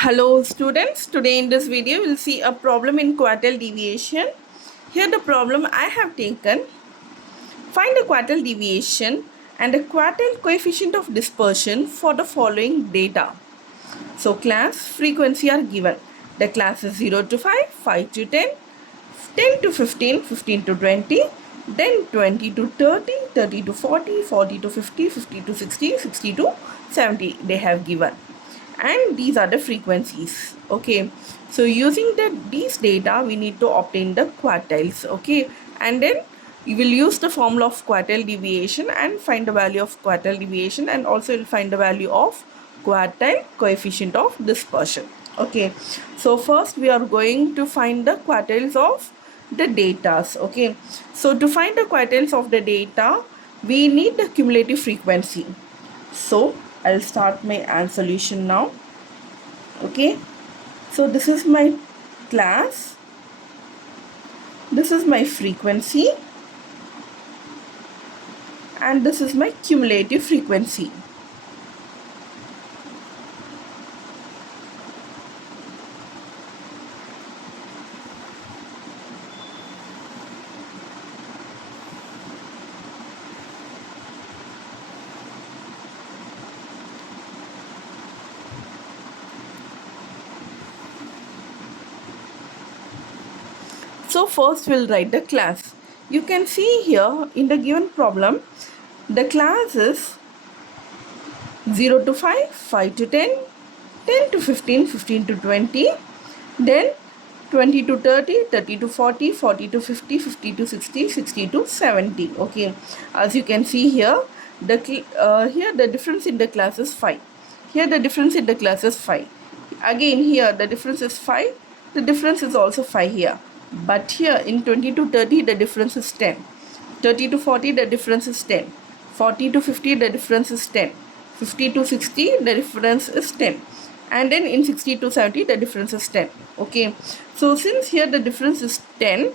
Hello students, today in this video we'll see a problem in quartile deviation. Here the problem I have taken, find a quartile deviation and a quartile coefficient of dispersion for the following data. So class frequency are given. The class is 0 to 5, 5 to 10, 10 to 15, 15 to 20, then 20 to 30, 30 to 40, 40 to 50, 50 to 60, 60 to 70 they have given. And these are the frequencies. Okay, so using these data we need to obtain the quartiles. Okay, and then we will use the formula of quartile deviation and find the value of quartile deviation, and also we'll find the value of quartile coefficient of dispersion. Okay, so first we are going to find the quartiles of the datas. Okay, so to find the quartiles of the data we need the cumulative frequency. So I'll start my solution now. Okay, so this is my class, this is my frequency, and this is my cumulative frequency. So first we'll write the class. You can see here in the given problem, the class is 0 to 5, 5 to 10, 10 to 15, 15 to 20, then 20 to 30, 30 to 40, 40 to 50, 50 to 60, 60 to 70. Okay, as you can see here, here the difference in the class is 5. Here the difference in the class is 5. Again here the difference is 5. The difference is also 5 here. But here in 20 to 30 the difference is 10. 30 to 40 the difference is 10. 40 to 50 the difference is 10. 50 to 60 the difference is 10. And then in 60 to 70 the difference is 10. Okay, so since here the difference is 10,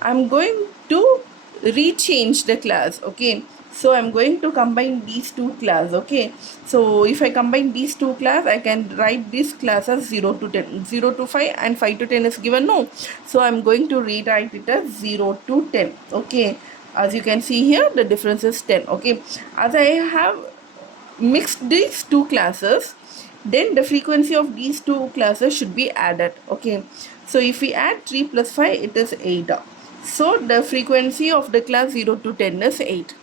I'm going to rechange the class. Okay, so I'm going to combine these two classes. Okay, so if I combine these two classes, I can write this class as 0 to 10, 0 to 5 and 5 to 10 is given. No, so I'm going to rewrite it as 0 to 10. Okay, as you can see here the difference is 10. Okay, as I have mixed these two classes, then the frequency of these two classes should be added. Okay, so if we add 3 plus 5 it is 8. So the frequency of the class 0 to 10 is 8.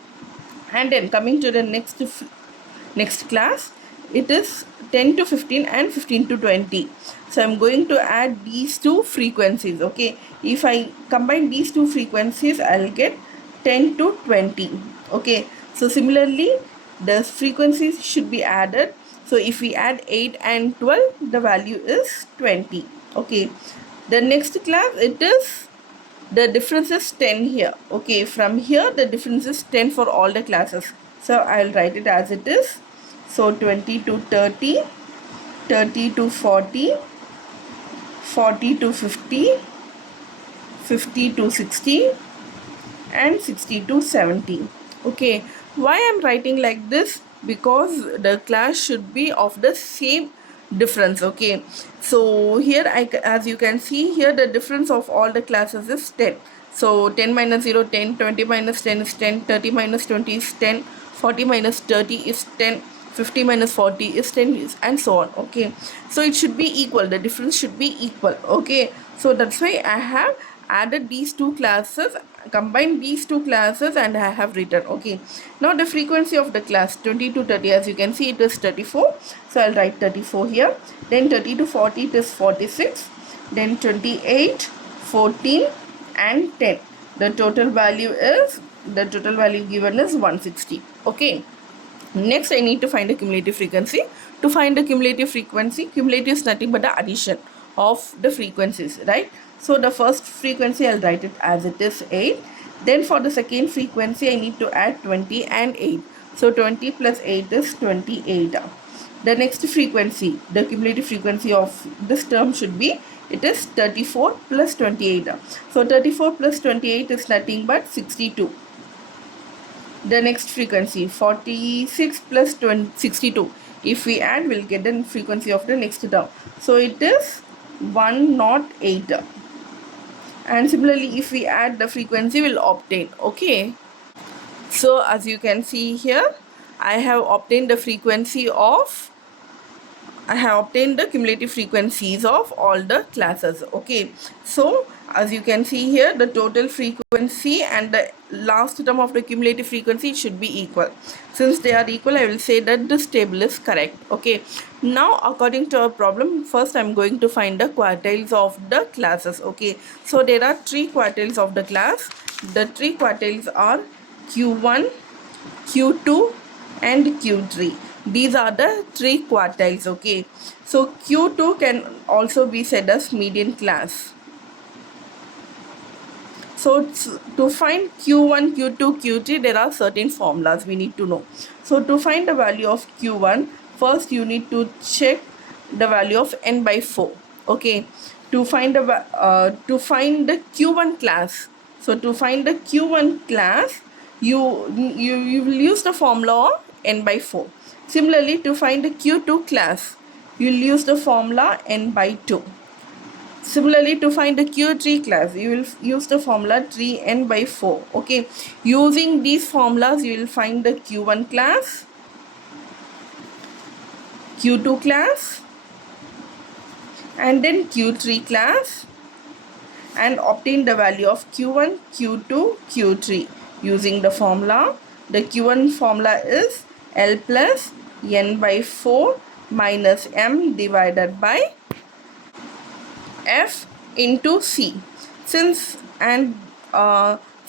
And then coming to the next class, it is 10 to 15 and 15 to 20. So I'm going to add these two frequencies. Okay, if I combine these two frequencies I'll get 10 to 20. Okay, so similarly the frequencies should be added. So if we add 8 and 12 the value is 20. Okay, the next class, it is the difference is 10 here. Okay, from here the difference is 10 for all the classes, so I'll write it as it is. So 20 to 30, 30 to 40, 40 to 50, 50 to 60 and 60 to 70. Okay, why I'm writing like this? Because the class should be of the same difference. Okay, so here as you can see here the difference of all the classes is 10. So 10 minus 0 10, 20 minus 10 is 10, 30 minus 20 is 10, 40 minus 30 is 10, 50 minus 40 is 10, and so on. Okay, so it should be equal, the difference should be equal. Okay, so that's why I have added these two classes, combined these two classes, and I have written. Okay, now the frequency of the class 20 to 30, as you can see it is 34, so I'll write 34 here. Then 30 to 40 it is 46, then 28, 14 and 10. The total value given is 160. Okay, next I need to find the cumulative frequency. To find the cumulative frequency, cumulative is nothing but the addition of the frequencies, right? So the first frequency I'll write it as it is 8. Then for the second frequency I need to add 20 and 8. So 20 plus 8 is 28. The next frequency, the cumulative frequency of this term should be, it is 34 plus 28. So 34 plus 28 is nothing but 62. The next frequency 46 plus 62, If we add, we'll get the frequency of the next term. So it is 108. And similarly, if we add the frequency, we'll obtain. Okay. So as you can see here, I have obtained the frequency of I have obtained the cumulative frequencies of all the classes. Okay, so as you can see here, the total frequency and the last term of the cumulative frequency should be equal. Since they are equal, I will say that this table is correct. Okay, now according to our problem, first I'm going to find the quartiles of the classes. Okay, so there are three quartiles of the class. The three quartiles are Q1, Q2 and Q3. These are the three quartiles. Okay, so Q2 can also be said as median class. So to find Q1, Q2, Q3, there are certain formulas we need to know. So to find the value of Q1, first you need to check the value of n by 4. Okay, to find the Q1 class. So to find the Q1 class, you will use the formula of n by 4. Similarly, to find the Q2 class, you will use the formula n by 2. Similarly, to find the Q3 class, you will use the formula 3n by 4. Okay, using these formulas, you will find the Q1 class, Q2 class, and then Q3 class, and obtain the value of Q1, Q2, Q3 using the formula. The Q1 formula is L plus n by 4 minus m divided by F into C. Since it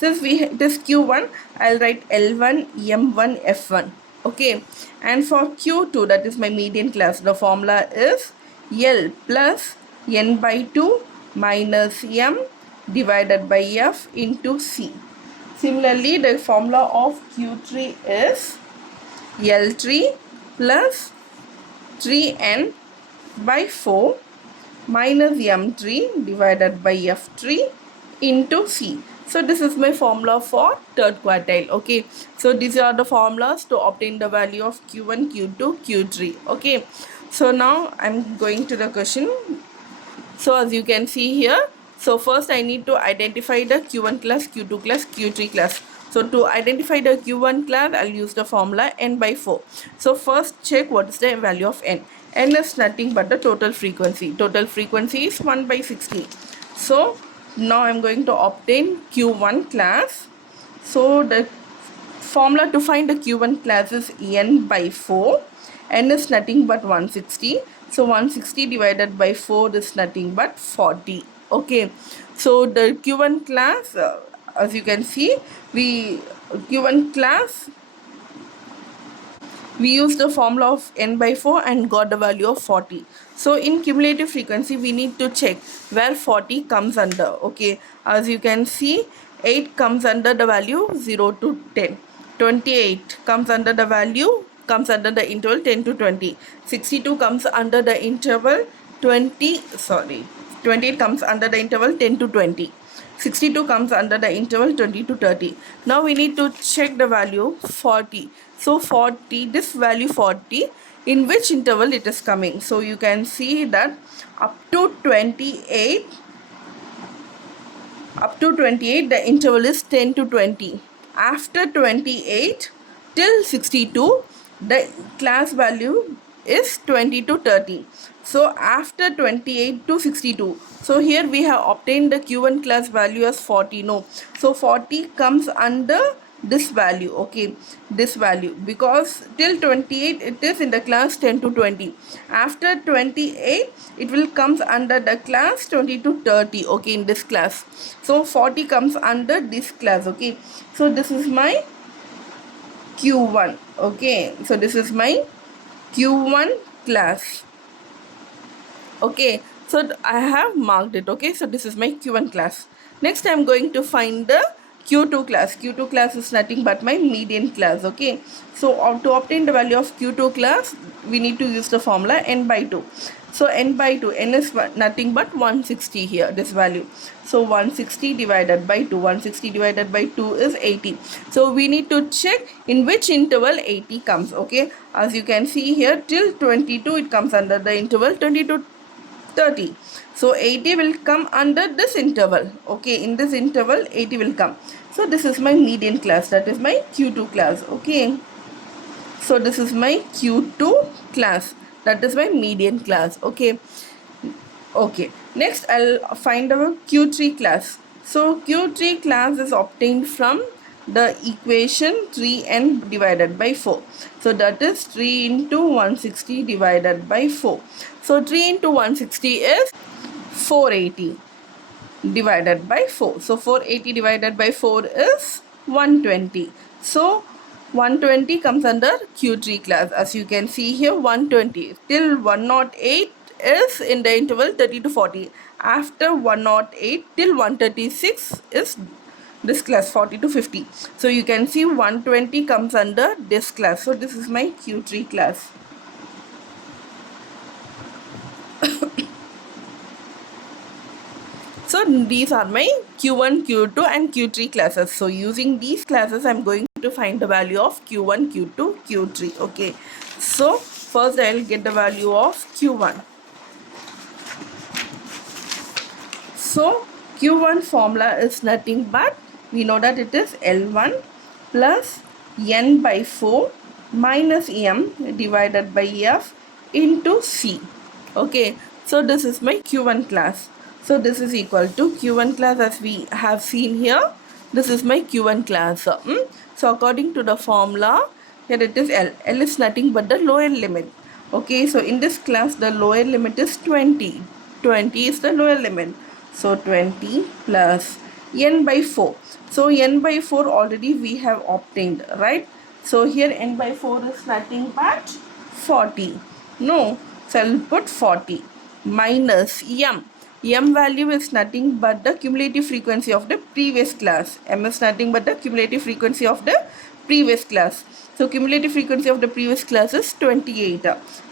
is Q1, I'll write L1, M1, F1. Okay, and for Q2, that is my median class, the formula is L plus n by 2 minus m divided by F into C. Similarly, the formula of Q3 is L3 plus 3n by 4 minus m3 divided by f3 into c. So this is my formula for third quartile. Okay, so these are the formulas to obtain the value of q1, q2, q3. Okay, so now I'm going to the question. So as you can see here, so first I need to identify the q1 class, q2 class, q3 class. So to identify the q1 class, I'll use the formula n by 4. So first check what is the value of n. N is nothing but the total frequency. Total frequency is 1 by 60. So now I'm going to obtain q1 class. So the formula to find the q1 class is n by 4. N is nothing but 160. So 160 divided by 4 is nothing but 40. Okay, so the q1 class, as you can see, q1 class, we used the formula of n by 4 and got the value of 40. So in cumulative frequency, we need to check where 40 comes under. Okay, as you can see, 8 comes under the value 0 to 10. 28 comes under the value, comes under the interval 10 to 20. 62 comes under the interval 28 comes under the interval 10 to 20. 62 comes under the interval 20 to 30. Now we need to check the value 40. So 40, this value 40, in which interval it is coming. So you can see that up to 28, the interval is 10 to 20. After 28 till 62, the class value is 20 to 30. So after 28 to 62, so here we have obtained the q1 class value as 40. No, so 40 comes under this value. Okay, this value, because till 28 it is in the class 10 to 20. After 28 it will comes under the class 20 to 30. Okay, in this class, so 40 comes under this class. Okay, so this is my q1. Okay, so this is my q1 class. Okay, so I have marked it. Okay, so this is my q1 class. Next I'm going to find the Q2 class. Q2 class is nothing but my median class. Okay, so to obtain the value of Q2 class, we need to use the formula n by 2. So n by 2, n is nothing but 160 here, this value. So 160 divided by 2, 160 divided by 2 is 80. So we need to check in which interval 80 comes. Okay, as you can see here, till 22 it comes under the interval 20 to 30. So 80 will come under this interval. Okay, in this interval 80 will come. So this is my median class, that is my Q2 class. Okay, so this is my Q2 class, that is my median class. Okay, next I'll find our Q3 class. So Q3 class is obtained from the equation 3n divided by 4. So that is 3 into 160 divided by 4. So 3 into 160 is 480 divided by 4. So 480 divided by 4 is 120. So 120 comes under Q3 class. As you can see here, 120 till 108 is in the interval 30 to 40. After 108 till 136 is this class, 40 to 50. So you can see 120 comes under this class. So this is my Q3 class. So these are my Q1, Q2 and Q3 classes. So using these classes, I'm going to find the value of Q1, Q2, Q3. Okay. So first I'll get the value of Q1. So Q1 formula is nothing but, we know that it is L1 plus N by 4 minus M divided by F into C. Okay. So this is my Q1 class. So this is equal to Q1 class, as we have seen here. This is my Q1 class. So according to the formula, here it is L. L is nothing but the lower limit. Okay, so in this class, the lower limit is 20. 20 is the lower limit. So 20 plus N by 4. So N by 4 already we have obtained, right? So here N by 4 is nothing but 40. No, so I'll put 40 minus M. M value is nothing but the cumulative frequency of the previous class. M is nothing but the cumulative frequency of the previous class. So cumulative frequency of the previous class is 28.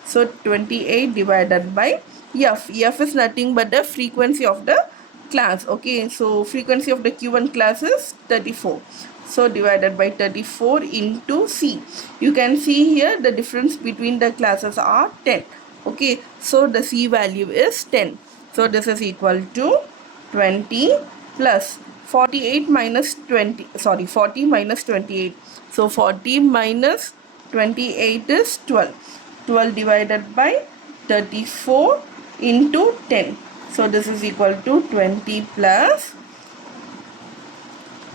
So 28 divided by F. F is nothing but the frequency of the class. Okay, so frequency of the Q1 class is 34. So divided by 34 into C. You can see here the difference between the classes are 10. Okay, so the C value is 10. So this is equal to 20 plus 48 minus 20, 40 minus 28. So 40 minus 28 is 12. 12 divided by 34 into 10. So this is equal to 20 plus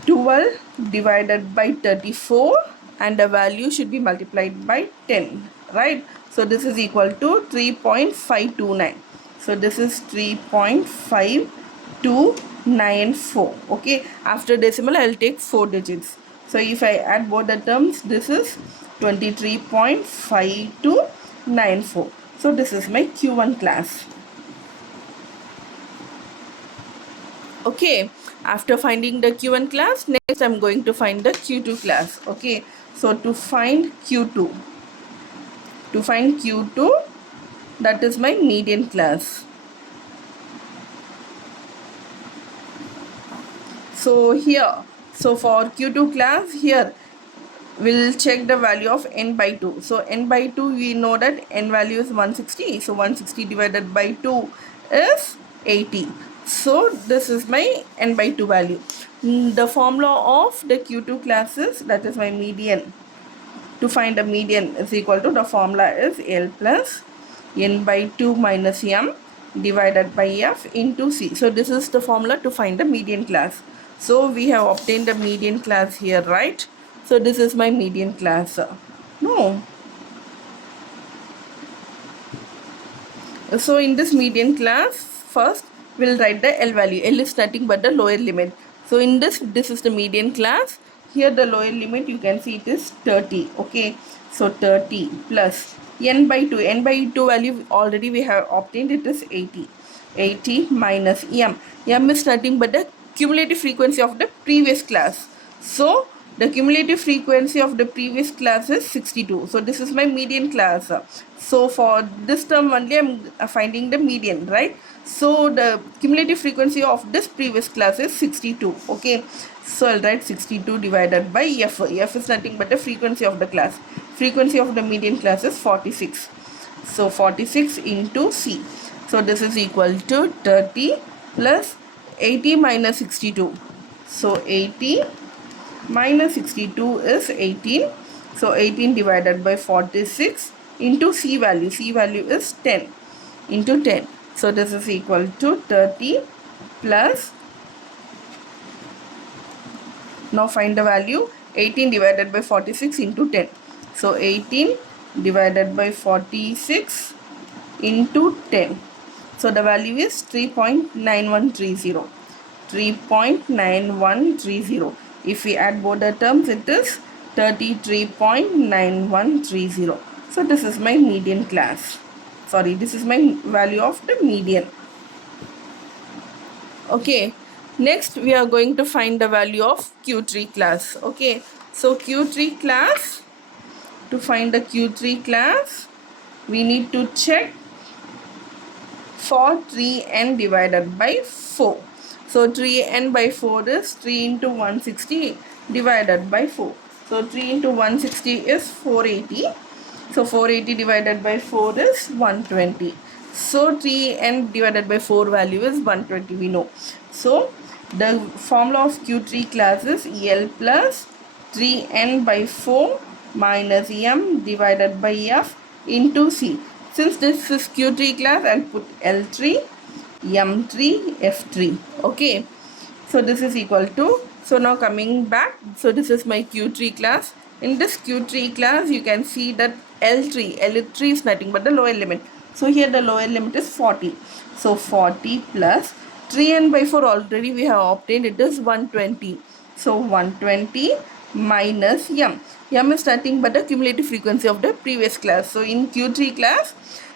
12 divided by 34, and the value should be multiplied by 10, right? So this is equal to 3.529. So this is 3.5294. Okay, after decimal I'll take 4 digits. So if I add both the terms, this is 23.5294. So this is my Q1 class. Okay, after finding the Q1 class, next I'm going to find the Q2 class. Okay, so to find Q2, that is my median class. So here, so for Q2 class, here we'll check the value of n by 2. So n by 2, we know that n value is 160. So 160 divided by 2 is 80. So this is my n by 2 value. The formula of the Q2 classes, that is my median. To find a median is equal to, the formula is L plus N by 2 minus M divided by F into C. So this is the formula to find the median class. So we have obtained the median class here, right? So this is my median class. No. So in this median class, first we'll write the L value. L is nothing but the lower limit. So in this is the median class. Here the lower limit, you can see it is 30. Okay, so 30 plus n by 2. N by 2 value already we have obtained, it is 80. 80 minus m. M is nothing but the cumulative frequency of the previous class. So the cumulative frequency of the previous class is 62. So this is my median class. So for this term only I'm finding the median, right? So the cumulative frequency of this previous class is 62. Okay, so I'll write 62 divided by f. F is nothing but the frequency of the class. Frequency of the median class is 46. So 46 into C. So this is equal to 30 plus 80 minus 62. So 80 minus 62 is 18. So 18 divided by 46 into C value. C value is 10 into 10. So this is equal to 30 plus, now find the value, 18 divided by 46 into 10. So 18 divided by 46 into 10. So the value is 3.9130. 3.9130. If we add both the terms, it is 33.9130. So this is my median class. Sorry, this is my value of the median. Okay, next we are going to find the value of Q3 class. Okay, so Q3 class, to find the Q3 class, we need to check for 3n divided by 4. So 3n by 4 is 3 into 160 divided by 4. So 3 into 160 is 480. So 480 divided by 4 is 120. So 3n divided by 4 value is 120, we know. So the formula of Q3 class is EL plus 3n by 4 minus M divided by F into C. Since this is Q3 class, I'll put L3, M3, F3. Okay. So this is equal to, so now coming back, so this is my Q3 class. In this Q3 class, you can see that L3 is nothing but the lower limit. So here the lower limit is 40. So 40 plus 3n by 4 already we have obtained, it is 120. So 120 minus M. M is nothing but the cumulative frequency of the previous class. So in Q3 class,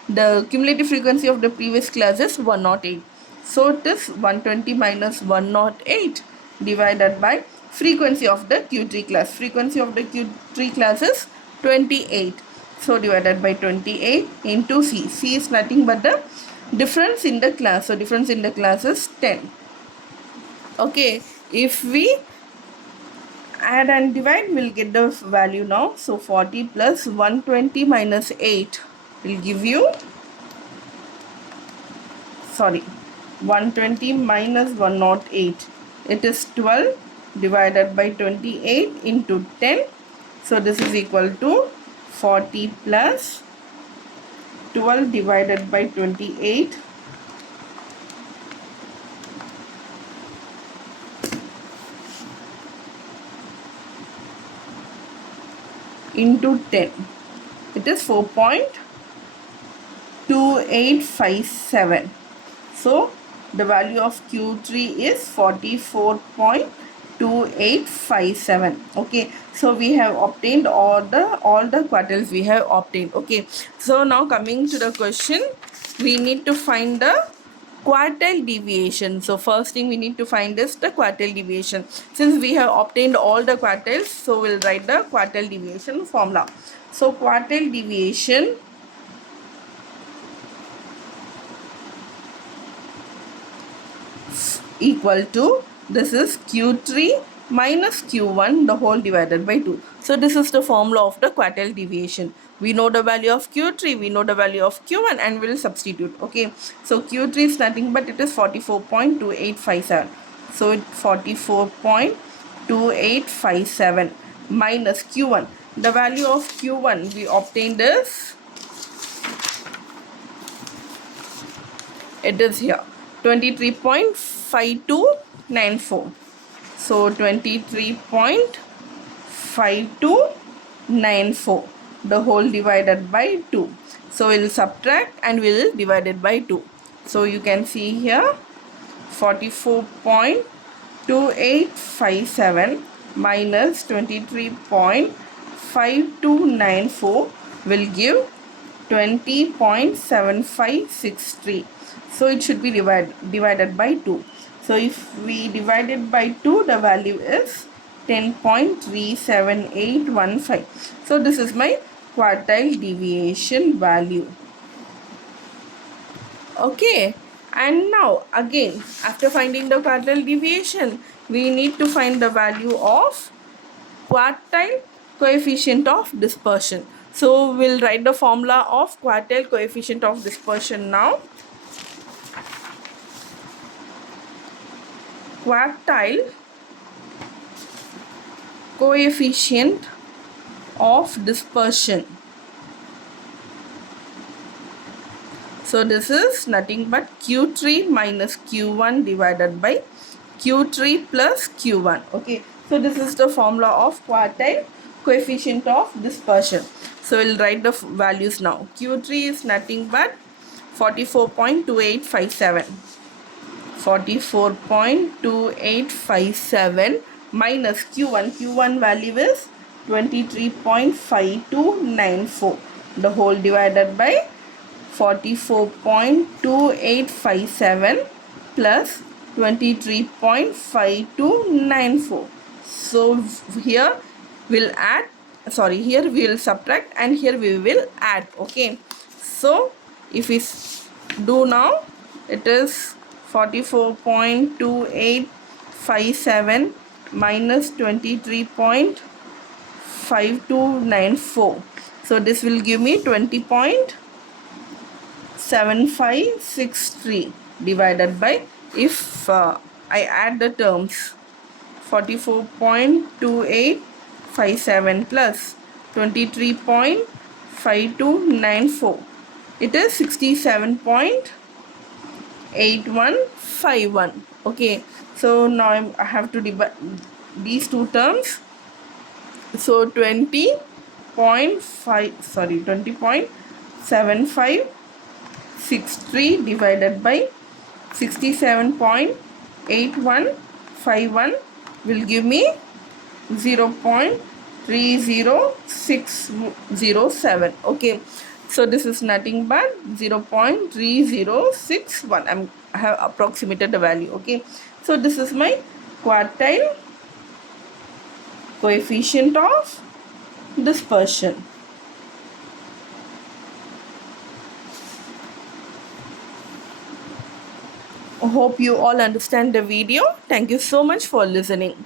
the cumulative frequency of the previous class is 108. So it is 120 minus 108 divided by frequency of the Q3 class. Frequency of the Q3 class is 28. So divided by 28 into C. C is nothing but the difference in the class. So difference in the class is 10. Okay, if we add and divide, we'll get the value now. So 40 plus 120 minus 8 will give you, 120 minus 108. It is 12 divided by 28 into 10. So this is equal to 40 plus 12 divided by 28 into 10. It is 4.2857. So the value of Q3 is 44.2857. Okay, so we have obtained all the quartiles we have obtained. Okay, so now coming to the question, we need to find the quartile deviation. So first thing we need to find is the quartile deviation. Since we have obtained all the quartiles, so we'll write the quartile deviation formula. So quartile deviation equal to, this is Q3 minus Q1 the whole divided by 2. So this is the formula of the quartile deviation. We know the value of Q3, we know the value of Q1, and we'll substitute. Okay, so Q3 is nothing but it is 44.2857. So it's 44.2857 minus Q1. The value of Q1 we obtained is, it is here, 23.5294. So 23.5294 the whole divided by 2. So we'll subtract and we'll divide it by 2. So you can see here 44.2857 minus 23.5294 will give 20.7563. So it should be divided by 2. So if we divide it by 2, the value is 10.37815. So this is my quartile deviation value. Okay, and now again, after finding the quartile deviation, we need to find the value of quartile coefficient of dispersion. So we'll write the formula of quartile coefficient of dispersion now. Quartile coefficient of dispersion. So this is nothing but Q3 minus Q1 divided by Q3 plus Q1. Okay, so this is the formula of quartile coefficient of dispersion. So we'll write the values now. Q3 is nothing but 44.2857. 44.2857 minus Q1. Q1 value is 23.5294. The whole divided by 44.2857 plus 23.5294. So here we'll add, sorry, here we will subtract and here we will add. Okay, so if we do now, it is 44.2857 minus 23.5294. So this will give me 20.7563 divided by, if I add the terms, 44.2857 plus 23.5294, it is 67.8151. Okay, so now I have to divide these two terms. So 20.7563 divided by 67.8151 will give me 0.30607. Okay, so this is nothing but 0.3061. I have approximated the value. Okay, so this is my quartile coefficient of dispersion. Hope you all understand the video. Thank you so much for listening.